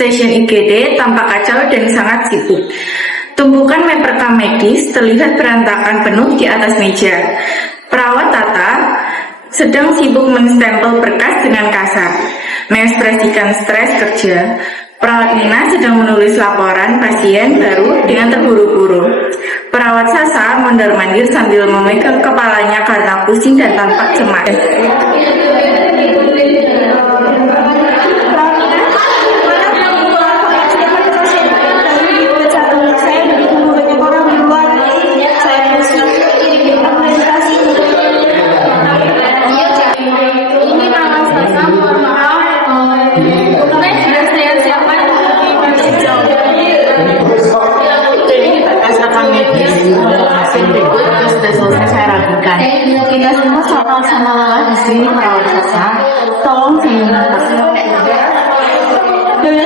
stasiun IGD tampak kacau dan sangat sibuk. Tumpukan map rekam medis terlihat berantakan penuh di atas meja. Perawat Tata sedang sibuk menstempel berkas dengan kasar, mengekspresikan stres kerja. Perawat Nina sedang menulis laporan pasien baru dengan terburu-buru. Perawat Sasa mondar-mandir sambil memegang kepalanya karena pusing dan tampak cemas. Kita semua sama-sama lelah di sini merawat Sasa. Tolong jangan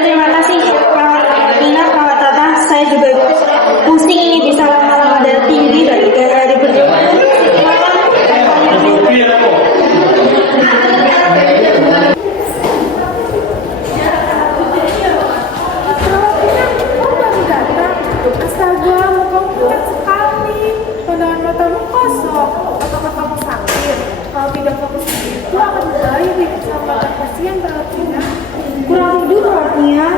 terima kasih perawat Nina, perawat Tata. Saya juga pusing ini bisa lama-lama darah tinggi dari gara-gara berjumpa. Astaga, mukamu pucat sekali. Pandangan matamu kosong. Apakah kamu sakit? Kalau tidak fokus begitu akan berbahaya di keselamatan pasien, perawat Nina. Kurang tidur perawatnya.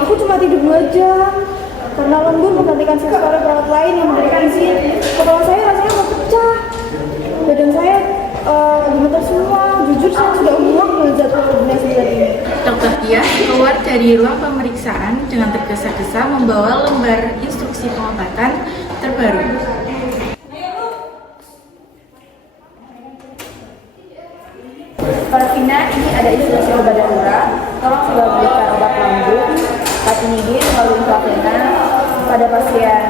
Aku cuma tidur 2 jam. Karena lembur menggantikan siswa perawat lain yang memberikan izin. Kepala saya rasanya mau pecah. Badan saya gemeter semua. Jujur saya sudah muak dengan jadwal koordinasi hari ini. Dokter Tia keluar dari ruang pemeriksaan dengan tergesa-gesa membawa lembar instruksi pengobatan terbaru. Para Vina, ini ada instruksi obat darurat. Tolong segera berikan obat lambung, Patinidin, lalu Inflavena pada pasien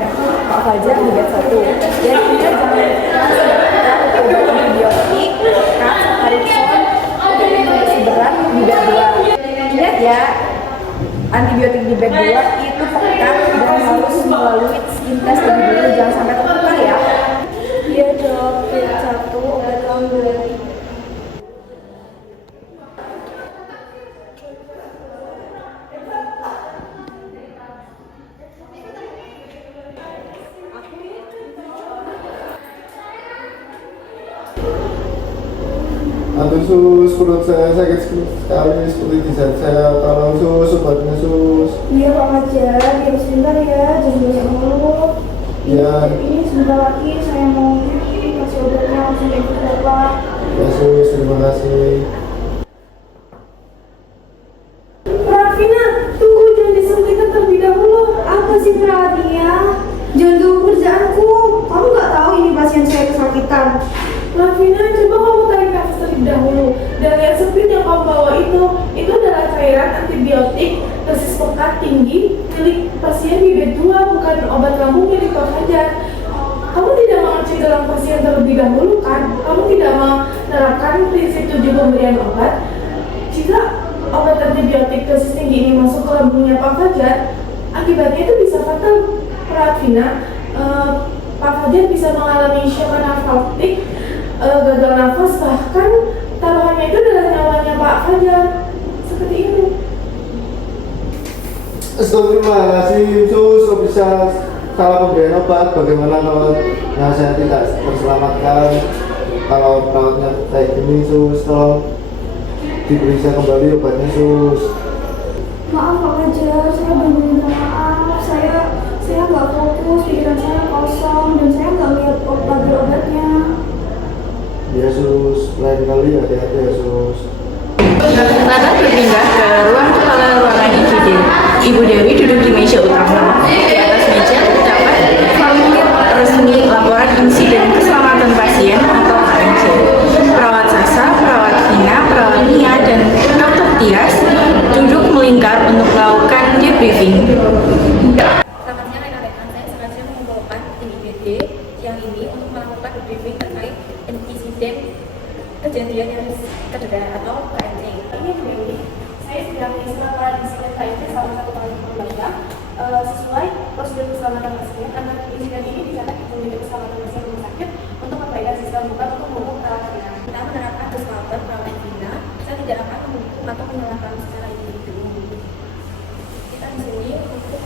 Pak Fajar di bed 1. Dan Vina jangan lupa siapkan obat antibiotik, kaf, Harifon, untuk infeksi berat di bed 2. Ingat ya, antibiotik di bed 2 itu pekat dan harus melalui skin test lebih dulu, jangan sampai tertukar ya. Iya dok, bed 1 obat lambung. Aduh sus, perut saya sakit sekali seperti di saat saya. Tolong sus, obatnya sus. Iya Pak Fajar, diam sebentar ya, jangan banyak ngomong. Iya. Ini sebentar lagi saya mau kasih obatnya langsung ke ibu Bapak. Ya sus, terima kasih. Rafina, tunggu, jangan disuntik terlebih dahulu. Apa sih perawatnya? Jangan ganggu kerjaanku. Kamu nggak tahu ini pasien saya kesakitan. Lavina, coba kamu tarik nafas terlebih dahulu. Dan yang sempit yang kamu bawa itu adalah cairan antibiotik dosis pekat tinggi milik pasien di bed 2, bukan obat lambung milik Pak Fajar. Kamu tidak mengecek dalam pasien terlebih dahulu kan? Kamu tidak menerapkan prinsip 7 pemberian obat. Jika obat antibiotik dosis tinggi ini masuk ke lambungnya Pak Fajar, akibatnya itu bisa fatal. Perawat Vina, Pak Fajar bisa mengalami shock anafilaktik, gagal nafas, bahkan taruhannya itu adalah nyawanya Pak Fajar. Seperti itu. Astagfirullahaladzim sus, kok bisa salah pemberian obat? Bagaimana kalau saya tidak terselamatkan? Kalau perawatnya kayak gini sus, tolong diperiksa kembali obatnya sus. Maaf Pak Fajar, saya benar-benar minta maaf. Saya nggak fokus, pikiran saya kosong, dan saya nggak lihat obatnya. Ya sus, lain kali hati-hati ya sus. Tata berpindah ke ruang kepala ruangan IGD. Ibu Dewi duduk di meja utama. Di atas meja terdapat formulir resmi laporan insiden keselamatan pasien atau KIC. Perawat Sasa, perawat Vina, perawat Nia, dan Dokter Tias duduk melingkar untuk melakukan debriefing. Selamat siang rekan-rekan, saya sengaja mengumpulkan tim IGD yang ini untuk melakukan debriefing terkait insiden kejadian yang cedera atau KMC. Ini Dewi, saya sedang melakukan insiden KIC salah satu kali pembagian sesuai prosedur keselamatan pasien. Karena insiden ini dicatat di unit keselamatan pasien rumah sakit untuk perbaikan sistem bukan untuk mendukung perawatan. Kita menerapkan disclaimer perawat Vina, saya tidak akan mendukung atau menyalahkan secara individu.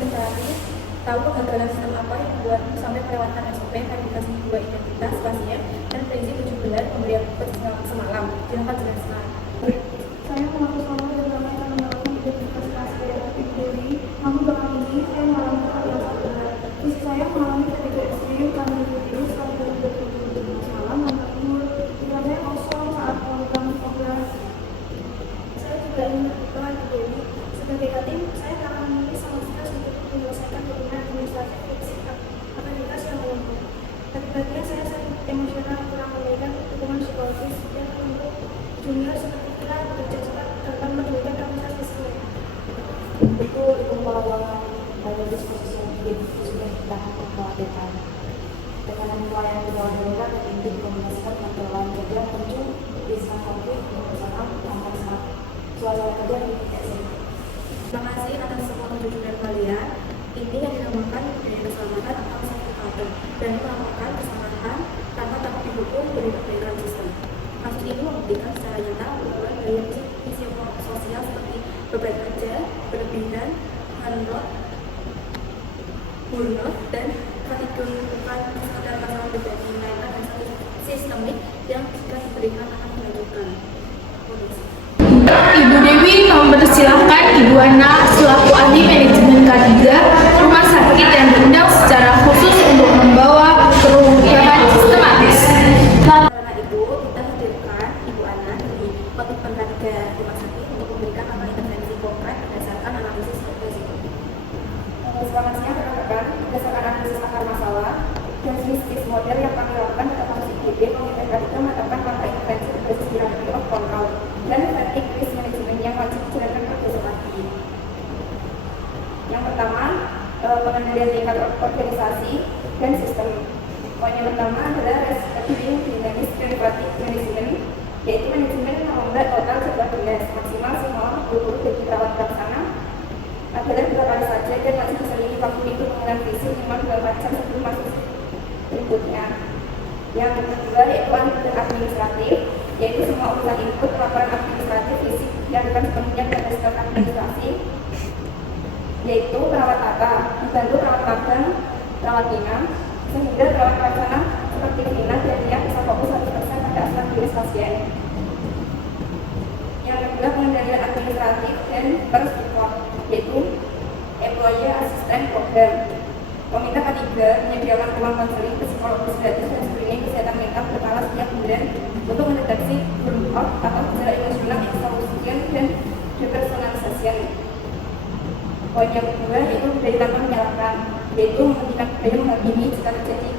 imperatif tahu kegagalan sistem apa yang membuat sampai melewatkan SOP verifikasi dua identitas pasien dan prinsip uji benar pemberian obat semalam. Silakan jelaskan. Saya mengaku salah dan ramai akan melakukan identifikasi pasien dari namun belakangan ini saya mengalami hal yang sangat benar. Istri saya mengalami fatigue ekstrim karena virus setelah bertujuh malam dan tidur. Pikiran saya kosong saat melakukan operasi. Saya juga ingin berdoa jadi sebagai tim saya akan memilih solusinya untuk menyelesaikan dokumen administratif aktivitas yang menumpuk. Akibatnya saya sering emosional kurang memberikan dukungan psikologis dan untuk junior seperti kita bekerja cepat tanpa menemukan kapasitas sesuai. Itu pengelolaan dari disposisi yang sudah kita khawatirkan. Tekanan pelayanan di bawah darurat yang ingin dikombinasikan dengan pengelolaan kerja tentu risiko konflik perusahaan antar suasana kerja yang tidak sehat. Terima kasih atas semua kejujuran kalian. Ini yang dinamakan budaya keselamatan atau safety culture dan melakukan kesalahan tanpa takut dihukum berdasarkan sistem. Kasus ini membuktikan secara nyata bahwa gaya psikososial seperti beban kerja, berlebihan, burnout, dan fatigue merupakan sekedar masalah pribadi lainnya dan sistemik yang jika diberikan akan melanjutkan. Ibu Dewi mempersilahkan Ibu Ana selaku ahli manajemen K3 rumah sakit yang diundang secara khusus untuk membawa perubahan sistematis. Karena itu, kita hadirkan Ibu Ana dari Komitmen K3 Rumah Sakit untuk memberikan apa intervensi konkret berdasarkan analisis risiko. Selamat siang rekan-rekan. Berdasarkan analisis akar masalah dan jenis model yang kami lakukan pada kasus IGD, Komitmen K3 menetapkan langkah intervensi berbasis hierarchy of control dan effective risk management yang wajib dijalankan per besok pagi. Yang pertama, pengendalian tingkat organisasi dan sistem. Poin yang pertama adalah restricting dynamic derivative management, yaitu manajemen yang membuat total jumlah benar maksimal semua 20 bagi perawat pelaksana adalah 2 kali saja dan masih diselingi waktu itu penggunaan visi minimal 24 jam sebelum masuk berikutnya. Yang kedua yaitu administratif, yaitu semua urusan input laporan administratif fisik yang akan sepenuhnya berdasarkan administrasi, yaitu perawat tata dibantu perawat magang, perawat bina, sehingga perawat pelaksana seperti bina dan yang bisa fokus 100% pada aspek klinis pasien. Yang kedua pengendalian administratif dan persupport, yaitu employee assistant program. Komite K3 menyediakan ruang konseling psikologis gratis dan screening kesehatan mental berkala setiap bulan untuk mendeteksi burnout atau gejala emosional exhaustion dan depersonalisation. Poin yang kedua yaitu budaya tanpa menyalahkan, yaitu menghentikan budaya menghakimi jika terjadi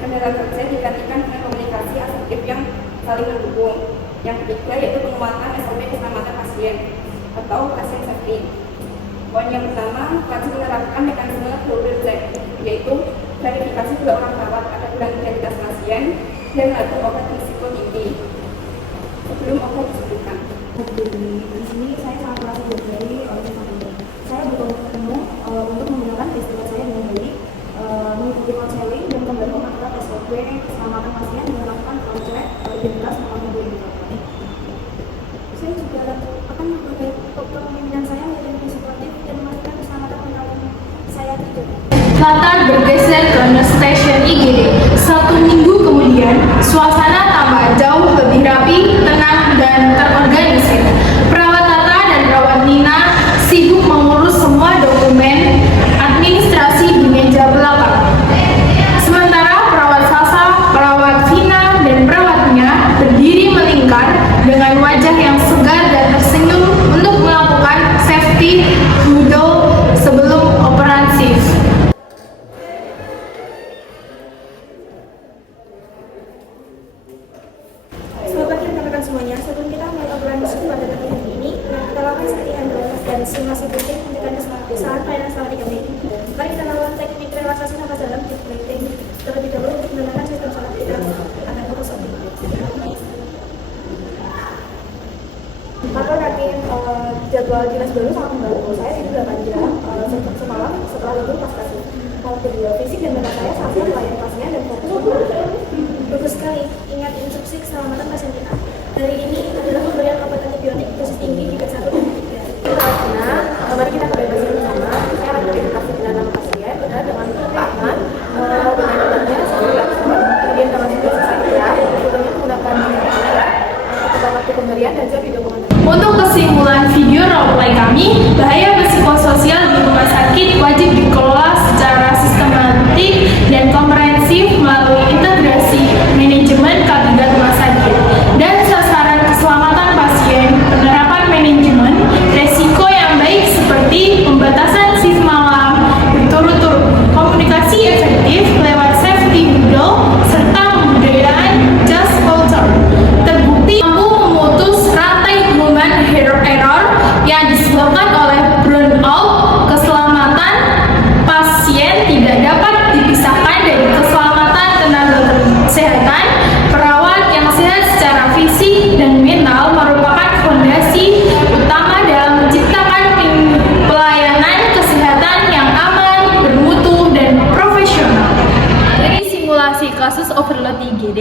kendala kerja digantikan dengan komunikasi asertif yang saling mendukung. Yang ketiga yaitu penguatan SOP keselamatan pasien atau pasien safety. Poin yang pertama, wajib menerapkan mekanisme double check, yaitu verifikasi 2 orang perawat ada bulan identitas pasien dan satu obat risiko tinggi sebelum obat disebutkan. Di sini saya sangat merasa dihargai oleh teman-teman. Saya butuh ketemu untuk menggunakan istilah saya dengan baik, mengikuti konseling dan membantu masalah SOP keselamatan pasien dengan melakukan cross-check identitas maupun identitas. Saya juga akan menggunakan kepemimpinan saya menjadi supportif dan memastikan keselamatan mental saya terjaga. Latar bergeser ke stasiun IGD. 1 minggu kemudian, suasana tambah jauh lebih rapi, tenang, dan terorganisir. Perawat Tata dan perawat Nina sibuk mengurus semua dokumen administrasi di meja belakang. Sementara perawat Sasa, perawat Vina, dan perawatnya berdiri melingkar dengan wajah yang segar dan tersenyum untuk melakukan safety huddle sebelum operasi. Selamat rekan-rekan semuanya, sebelum kita mulai operasi pada hari ini, kita lakukan sertifikat berbasis dan simulasi rutin menunjukkan kesalahan pelayanan selama 3 menit. Mari kita lakukan teknik relaksasi nafas dalam deep breathing terlebih dahulu untuk menenangkan sistem saraf kita agar fokus oke. Maka yakin jadwal dinas baru sangat membantu saya tidur 8 jam semalam setelah libur pas kasih. Kalau kedua fisik dan mental saya saat melayani pasien dan fokus. Bagus sekali, ingat instruksi keselamatan pasien kita. Hari ini adalah pemberian obat antibiotik dosis tinggi di B1 dan B3. Nah, mari kita berbagi bersama. Saya akan aja video pengantar. Untuk kesimpulan video role-play kami, bahaya psikososial di rumah sakit wajib dikelola secara sistematik dan komprehensif melalui integrasi manajemen K3 rumah sakit dan sasaran keselamatan pasien, penerapan manajemen resiko yang baik seperti pembatasan shift malam berturut-turut, komunikasi efektif lewat safety model, serta pembudayaan just culture. Terbukti mampu memutus rantai human error yang disebabkan oleh burnout. Keselamatan pasien tidak dapat dipisahkan dari keselamatan tenaga kesehatan. Perawat yang sehat secara fisik dan mental merupakan fondasi utama dalam menciptakan pelayanan kesehatan yang aman, bermutu, dan profesional. Dari simulasi kasus overload IGD,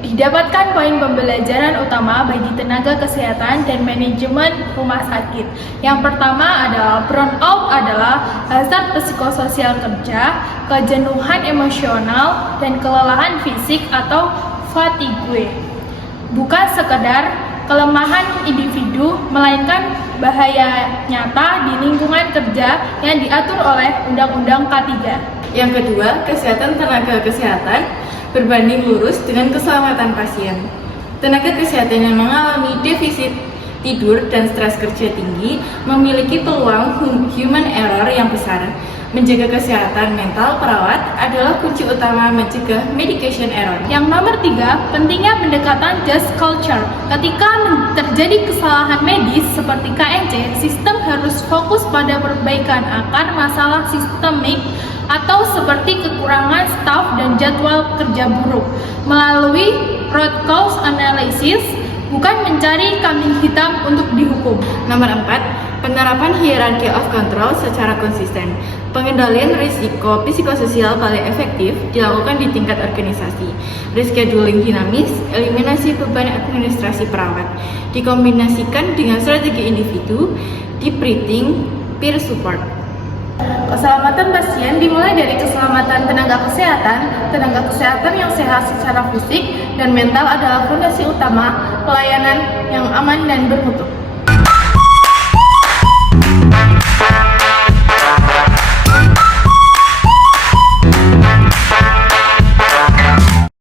didapatkan poin pembelajaran utama bagi tenaga kesehatan dan manajemen rumah sakit. Yang pertama adalah burnout adalah hazard psikososial kerja, kejenuhan emosional, dan kelelahan fisik atau fatigue. Bukan sekedar kelemahan individu, melainkan bahaya nyata di lingkungan kerja yang diatur oleh Undang-Undang K3. Yang kedua, kesehatan tenaga kesehatan berbanding lurus dengan keselamatan pasien. Tenaga kesehatan yang mengalami defisit tidur dan stres kerja tinggi memiliki peluang human error yang besar. Menjaga kesehatan mental perawat adalah kunci utama mencegah medication error. Yang nomor 3, pentingnya pendekatan just culture. Ketika terjadi kesalahan medis seperti KNC, sistem harus fokus pada perbaikan akar masalah sistemik atau seperti kekurangan staf dan jadwal kerja buruk melalui root cause analysis, bukan mencari kambing hitam untuk dihukum. Nomor 4, penerapan hierarchy of control secara konsisten. Pengendalian risiko psikososial paling efektif dilakukan di tingkat organisasi. Rescheduling dinamis, eliminasi beban administrasi perawat, dikombinasikan dengan strategi individu, debriefing, peer support. Keselamatan pasien dimulai dari keselamatan tenaga kesehatan yang sehat secara fisik dan mental adalah fondasi utama pelayanan yang aman dan bermutu.